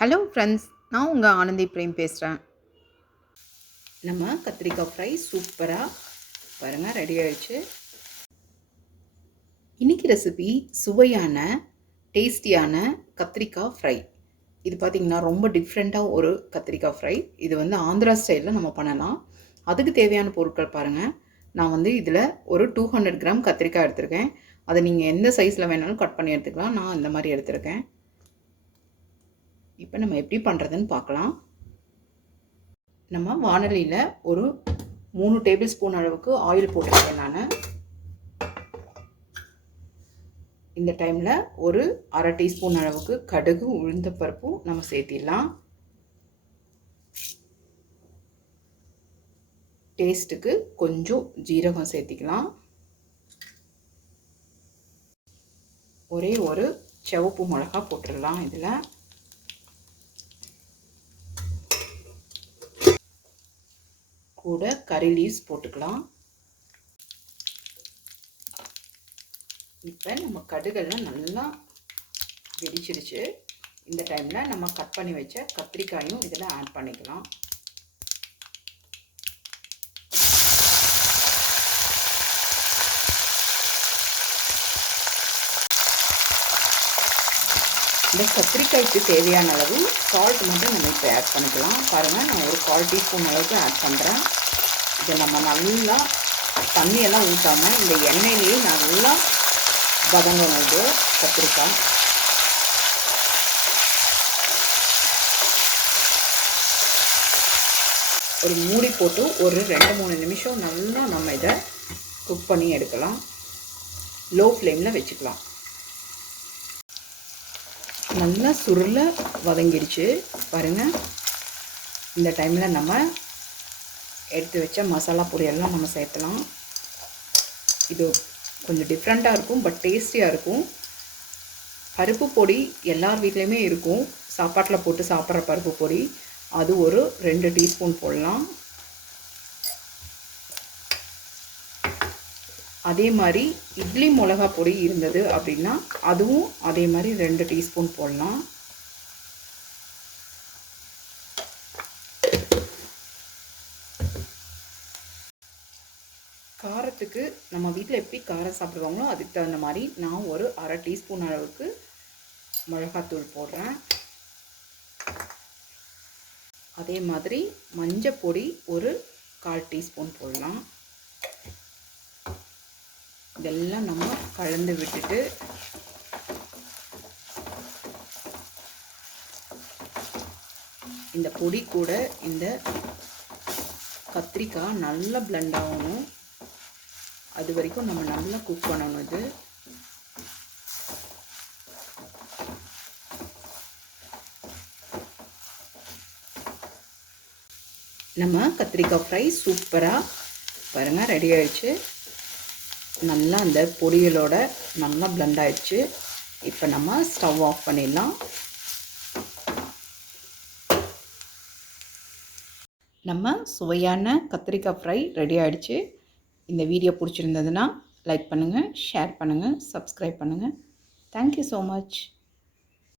Hello friends, நான் உங்கள் Anandhi frame பேசுகிறேன். நம்ம கத்திரிக்காய் ஃப்ரை சூப்பராக பாருங்கள் ரெடி ஆயிடுச்சு. இன்றைக்கி ரெசிபி சுவையான டேஸ்டியான கத்திரிக்காய் ஃப்ரை. இது பார்த்திங்கன்னா ரொம்ப டிஃப்ரெண்ட்டாக ஒரு கத்திரிக்காய் ஃப்ரை. இது வந்து ஆந்திரா ஸ்டைலில் நம்ம பண்ணலாம். அதுக்கு தேவையான பொருட்கள் பாருங்கள். நான் இதில் ஒரு 200 கிராம் கத்திரிக்காய் எடுத்திருக்கேன். அதை நீங்கள் எந்த சைஸில் வேணாலும் கட் பண்ணி எடுத்துக்கலாம். நான் இந்த மாதிரி எடுத்திருக்கேன். இப்போ நம்ம எப்படி பண்ணுறதுன்னு பார்க்கலாம். நம்ம வானலியில் ஒரு 3 டேபிள் ஸ்பூன் அளவுக்கு ஆயில் போட்டிருக்கேன் நான். இந்த டைமில் ஒரு அரை டீஸ்பூன் அளவுக்கு கடுகு உளுந்தப்பருப்பும் நம்ம சேர்த்திடலாம். டேஸ்ட்டுக்கு கொஞ்சம் ஜீரகம் சேர்த்திக்கலாம். ஒரே ஒரு சிவப்பு மிளகா போட்டுடலாம். இதில் கூட கறி லீவ்ஸ் போட்டுக்கலாம். இப்போ நம்ம கடுகெல்லாம் நல்லா வெடிச்சிருச்சு. இந்த டைமில் நம்ம கட் பண்ணி வச்ச கத்திரிக்காயும் இதில் ஆட் பண்ணிக்கலாம். இந்த கத்திரிக்காய்க்கு தேவையான அளவு சால்ட் மட்டும் நம்ம இப்போ ஆட் பண்ணிக்கலாம். பாருங்கள், நான் ஒரு 1/4 டீஸ்பூன் அளவுக்கு ஆட் பண்ணுறேன். இதை நம்ம நல்லா தண்ணியெல்லாம் ஊற்றாமல் இந்த எண்ணெயிலேயே நல்லா வதங்கணும். இது கத்திரிக்காய் ஒரு மூடி போட்டு ஒரு 2-3 நிமிஷம் நல்லா நம்ம இதை குக் பண்ணி எடுக்கலாம். லோ ஃப்ளேமில் வச்சுக்கலாம். நல்லா சுருள வதங்கிடுச்சு பாருங்கள். இந்த டைமில் நம்ம எடுத்து வச்ச மசாலா பொடியெல்லாம் நம்ம சேர்த்தலாம். இது கொஞ்சம் டிஃப்ரெண்ட்டாக இருக்கும், பட் டேஸ்டியாக இருக்கும். பருப்பு பொடி எல்லார் வீட்லேயுமே இருக்கும். சாப்பாட்டில் போட்டு சாப்பிட்ற பருப்பு பொடி அது ஒரு 2 டீஸ்பூன் போடலாம். அதே மாதிரி இட்லி மிளகா பொடி இருந்தது அப்படின்னா அதுவும் அதே மாதிரி 2 டீஸ்பூன் போடலாம். காரத்துக்கு நம்ம வீட்டில் எப்படி காரம் சாப்பிடுவாங்களோ அதுக்கு தகுந்த மாதிரி நான் ஒரு அரை டீஸ்பூன் அளவுக்கு மிளகாத்தூள் போடுறேன். அதே மாதிரி மஞ்சள் பொடி ஒரு 1/4 டீஸ்பூன் போடலாம். இதெல்லாம் நம்ம கலந்து விட்டுட்டு இந்த பொடி கூட இந்த கத்திரிக்காய் நல்லா பிளெண்ட் ஆகணும். அது வரைக்கும் நம்ம நல்லா குக் பண்ணணும். இது நம்ம கத்திரிக்காய் ஃப்ரை சூப்பராக பாருங்கள் ரெடி ஆயிடுச்சு. நல்லா அந்த பொடிகளோட நல்லா பிளெண்ட் ஆயிடுச்சு. இப்போ நம்ம ஸ்டவ் ஆஃப் பண்ணிடலாம். நம்ம சுவையான கத்திரிக்காய் ஃப்ரை ரெடி ஆயிடுச்சு. இந்த வீடியோ பிடிச்சிருந்ததுன்னா லைக் பண்ணுங்கள், ஷேர் பண்ணுங்கள், சப்ஸ்கிரைப் பண்ணுங்கள். Thank you so much.